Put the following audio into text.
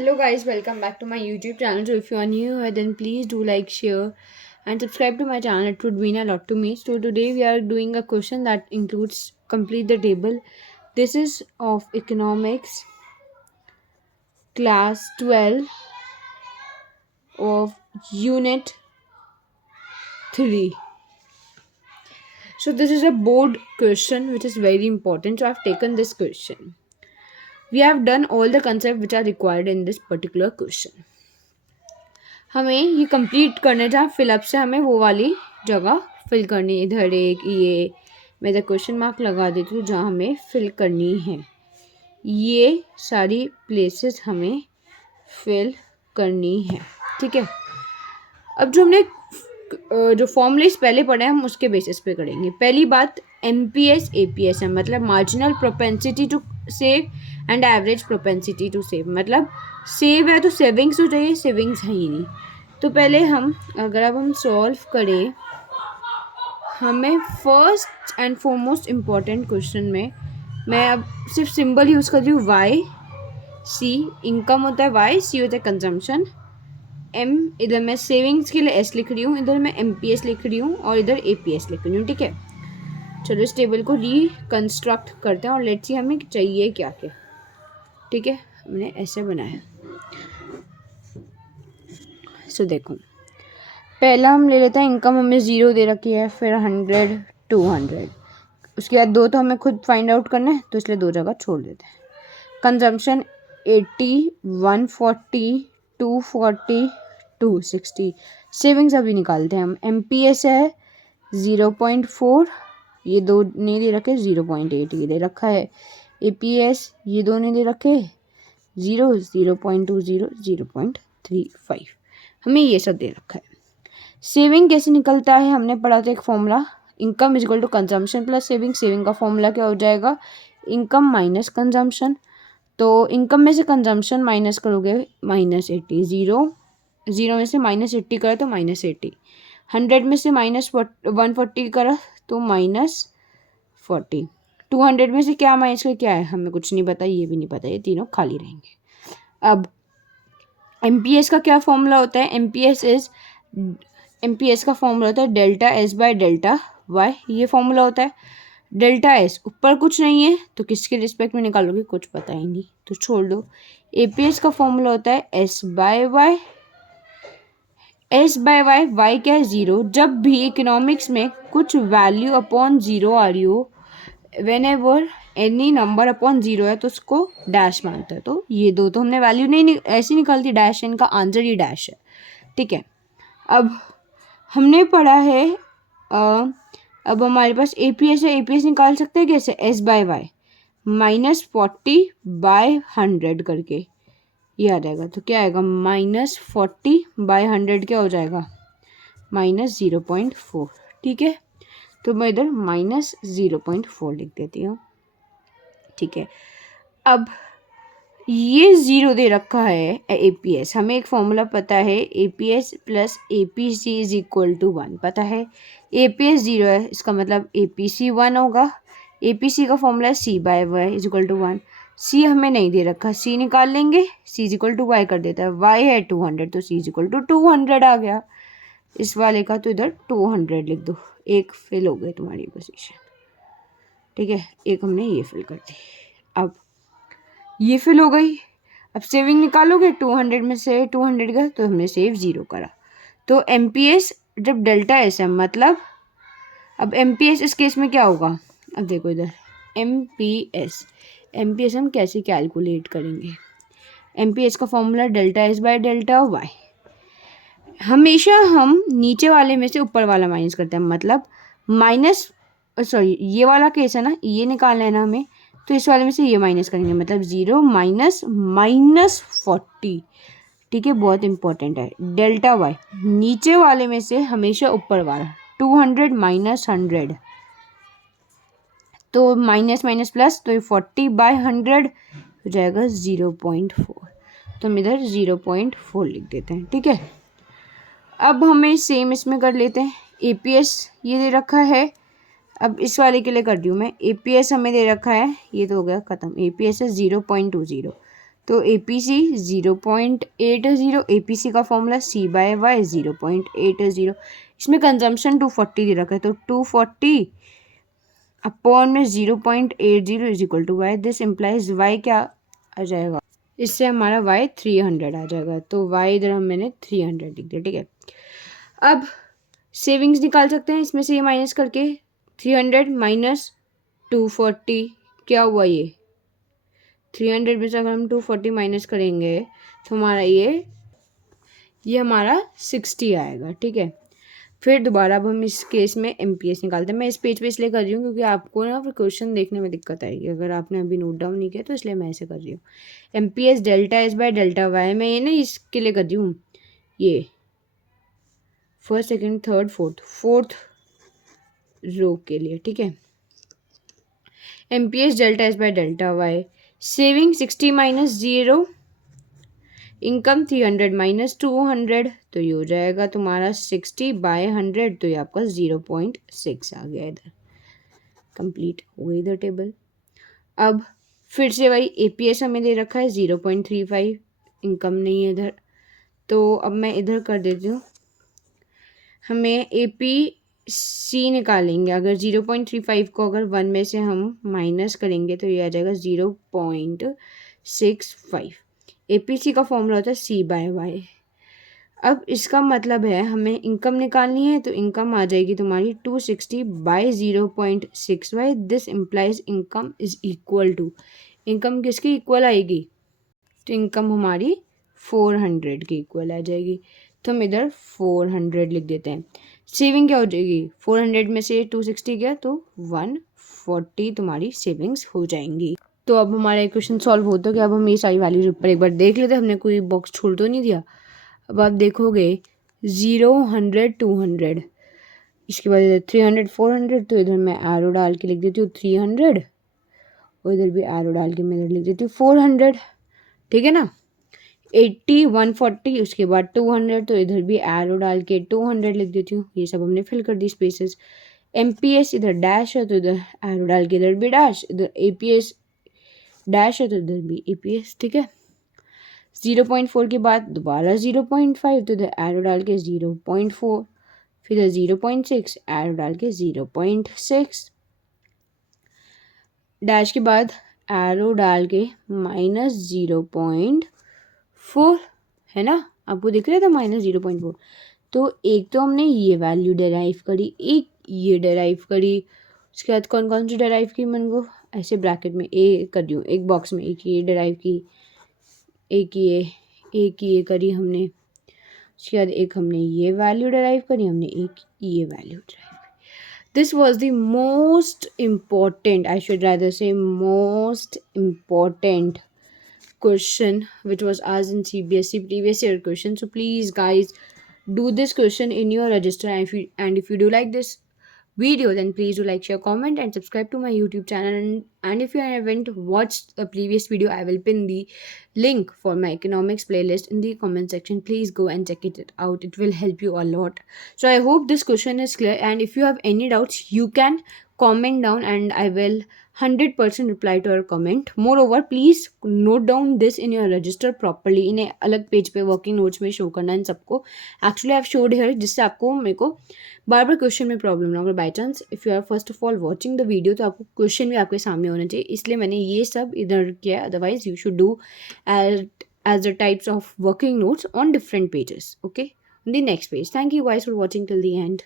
Hello guys, welcome back to my YouTube channel. So if you are new here, then please do like, share and subscribe to my channel. It would mean a lot to me. So today we are doing a question that includes complete the table. This is of economics class 12 of unit 3. So this is a board question which is very important. So I've taken this question. We have done all the concepts which are required in this particular question. हमें ये complete करना था fill up से हमें वो वाली जगह fill करनी है। इधर एक ये मैं इधर क्वेश्चन मार्क लगा देती हूँ जहाँ हमें फिल करनी है। ये सारी प्लेसेस हमें फिल करनी है, ठीक है। अब जो हमने जो फॉर्मूलेस पहले पढ़े हम उसके बेसिस पे करेंगे। पहली बात MPS APS है, मतलब marginal propensity to save and average propensity to save. मतलब सेव है तो सेविंग्स हो चाहिए, सेविंग्स है ही नहीं। तो पहले हम अब हम सॉल्व करें, हमें first and foremost important question में मैं अब सिर्फ सिंबल यूज़ कर रही हूँ। YC इनकम होता है, YC होता है कंजम्पशन, M इधर मैं सेविंग्स के लिए S लिख रही हूँ, इधर मैं MPS लिख रही हूँ और इधर APS लिख रही हूँ, ठीक है। चलो इस टेबल को रिकंस्ट्रक्ट करते हैं और लेट्स सी हमें चाहिए क्या क्या, ठीक है। हमने ऐसे बनाया। सो देखो पहला हम ले लेते हैं इनकम, हमें 0 दे रखी है, फिर 100 200, उसके बाद 2 तो हमें खुद फाइंड आउट करना है तो इसलिए 2 जगह छोड़ देते हैं। कंजम्पशन 80 140 240 260, सेविंग्स अभी निकालते हैं हम। MPS है 0.4, ये 2 नहीं दे रखे, 0.8 ये दे रखा है। APS ये 2 नहीं दे रखे, 0 0.20 0.35, हमें ये सब दे रखा है। सेविंग कैसे निकलता है हमने पढ़ा था एक formula, income is equal to consumption plus saving. Saving का फॉर्मूला क्या हो जाएगा, इनकम माइनस कंजम्पशन। तो इनकम में से कंजम्पशन माइनस करोगे -80, 0 में से -80 करा तो -80, 100 में से -140 करा तो -40, 200 में से क्या माइनस कर क्या है हमें कुछ नहीं पता, ये भी नहीं पता, ये तीनों खाली रहेंगे। अब MPS का क्या फॉर्मूला होता है, MPS का फॉर्मूला होता है delta S by delta Y, ये फॉर्मूला होता है। डेल्टा S ऊपर कुछ नहीं है तो किसके रिस्पेक्ट में निकालोगे, कुछ पता ही नहीं तो छोड़ दो। APS का फॉर्मूला होता है S बाय Y, Y क्या है 0। जब भी इकोनॉमिक्स में कुछ वैल्यू अपॉन 0 आ रही हो, when ever any number upon 0 है तो उसको डैश मानता है। तो ये 2 तो हमने वैल्यू नहीं ऐसी निकालती, डैश, इनका आंसर ही डैश है, ठीक है। अब हमने पढ़ा है अब हमारे पास APS है, APS निकाल सकते हैं कैसे, S बाय Y -40 बाय 100 करके ये आ जाएगा। तो क्या आएगा, -40 बाय 100 क्या हो जाएगा, -0.4, ठीक है। तो मैं इधर -0.4 लिख देती हूँ, ठीक है। अब ये 0 दे रखा है APS, हमें एक फॉर्मूला पता है APS plus APC is equal to 1 पता है। APS 0 है, इसका मतलब APC 1 होगा। APC का फॉर्मूला है C by Y is equal to 1। C हमें नहीं दे रखा, C निकाल लेंगे, C is equal to Y कर देता है, Y है 200 तो C इज इक्वल टू 200 आ गया। इस वाले का तो इधर 200 लिख दो, एक फिल हो गई तुम्हारी पोजीशन, ठीक है। एक हमने ये फिल कर दी, अब ये फिल हो गई। अब सेविंग निकालोगे 200 में से 200 का, तो हमने सेव 0 करा। तो MPS जब डेल्टा S है मतलब, अब MPS इस केस में क्या होगा, अब देखो इधर MPS हम कैसे कैलकुलेट करेंगे। MPS का formula delta S by delta Y, हमेशा हम नीचे वाले में से ऊपर वाला माइनस करते हैं, मतलब ये वाला केस है ना, ये निकालना है ना हमें, तो इस वाले में से ये माइनस करेंगे, मतलब 0 -40, ठीक है। बहुत इंपॉर्टेंट है डेल्टा Y, नीचे वाले में से हमेशा ऊपर वाला, 200 -100 तो माइनस माइनस प्लस, तो 40 बाय 100 हो जाएगा 0.4, तो हम इधर 0.4 लिख देते हैं, ठीक है। अब हमें सेम इसमें कर लेते हैं। APS ये दे रखा है, अब इस वाले के लिए कर रही हूँ मैं। APS हमें दे रखा है, ये तो हो गया ख़त्म, APS है 0.20, तो APC 0.80, APC का फॉर्मूला C/Y 0.80, इसमें कंजम्पशन 240 दे रखा है, तो 240 अपॉन में 0.80 is equal to Y। This implies Y क्या आ जाएगा, इससे हमारा Y 300 आ जाएगा, तो Y इधर मैंने 300 लिख दिया, ठीक है। अब सेविंग्स निकाल सकते हैं इसमें से, ये माइनस करके 300 माइनस 240 क्या हुआ, ये 300 में से अगर हम 240 माइनस करेंगे तो हमारा ये हमारा 60 आएगा, ठीक है। फिर दोबारा अब हम इस केस में MPS निकालते हैं। मैं इस पेज पे इसलिए कर रही हूँ क्योंकि आपको ना फिर क्वेश्चन देखने में दिक्कत आएगी अगर आपने अभी नोट डाउन नहीं किया, तो इसलिए मैं ऐसे कर रही हूँ। MPS ΔS/ΔY, मैं ये ना इसके लिए कर रही हूँ, ये first second third fourth row के लिए, ठीक है। MPS ΔS/ΔY, saving 60 minus 0, income 300 minus 200, तो ये हो जाएगा तुम्हारा 60/100, तो ये आपका 0.6 आ गया। इधर कंप्लीट हो गई इधर टेबल। अब फिर से वही APS हमें दे रखा है 0.35, इनकम नहीं है इधर, तो अब मैं इधर कर देती हूँ। हमें APC निकालेंगे, अगर 0.35 को अगर 1 में से हम माइनस करेंगे तो ये आ जाएगा 0.65। APC का फॉर्मूला होता है C/Y। अब इसका मतलब है हमें इनकम निकालनी है, तो इनकम आ जाएगी तुम्हारी 260/0.6Y। This implies income is equal to, income किसकी इक्वल आएगी, तो इनकम हमारी 400 की इक्वल आ जाएगी, तो हम इधर 400 लिख देते हैं। सेविंग क्या हो जाएगी, 400 में से 260 गया तो 140 तुम्हारी सेविंग्स हो जाएंगी। तो अब हमारा क्वेश्चन सॉल्व हो तो क्या, अब हम ये सारी वैल्यूज ऊपर एक बार देख लेते हैं, हमने कोई बॉक्स छोड़ तो नहीं दिया। अब आप देखोगे 0, 100, 200, इसके बाद इधर 300, 400, तो इधर मैं एरो डाल के लिख देती हूँ 300, और इधर भी एरो डाल के मैं इधर लिख देती हूँ 400, ठीक है ना। 80, 140, उसके बाद 200, तो इधर भी एरो डाल के 200 लिख देती हूँ। ये सब हमने फिल कर दी स्पेसेस। MPS इधर डैश है तो इधर एरो डाल के इधर भी डैश, इधर APS डैश है तो इधर भी APS, ठीक है। 0.4 के बाद दोबारा 0.5, तो इधर एरो डाल के 0.4, फिर इधर 0.6, एरो डाल के 0.6, डैश के बाद एरो डाल के -0.4, है ना, आपको दिख रहा था -0.4। तो एक तो हमने ये वैल्यू डेराइव करी, एक ये डेराइव करी, उसके बाद कौन कौन सी डेराइव की, मैंने को ऐसे ब्रैकेट में कर दी हूँ, एक बॉक्स में एक ये डेराइव की, एक ये करी हमने, उसके बाद एक हमने ये वैल्यू डेराइव करी, हमने एक ये वैल्यू डेराइव करी। This was the most important, I should rather say most important question which was asked in CBSE previous year question. So please guys do this question in your register, and if you do like this video, then please do like, share, comment and subscribe to my YouTube channel, and if you haven't watched the previous video, I will pin the link for my economics playlist in the comment section. Please go and check it out, it will help you a lot. So I hope this question is clear, and if you have any doubts you can comment down and I will 100% reply to your comment. Moreover, please note down this in your register properly, इन्हें अलग page पे working notes में show करना इन सबको। Actually I have showed here, जिससे आपको मेरे को बार बार क्वेश्चन में प्रॉब्लम ना हो। अगर by chance if you are first of all watching the video, तो आपको क्वेश्चन भी आपके सामने होना चाहिए, इसलिए मैंने ये सब इधर किया। Otherwise you should do as the types of working notes on different pages, okay, on the next page. Thank you guys for watching till the end.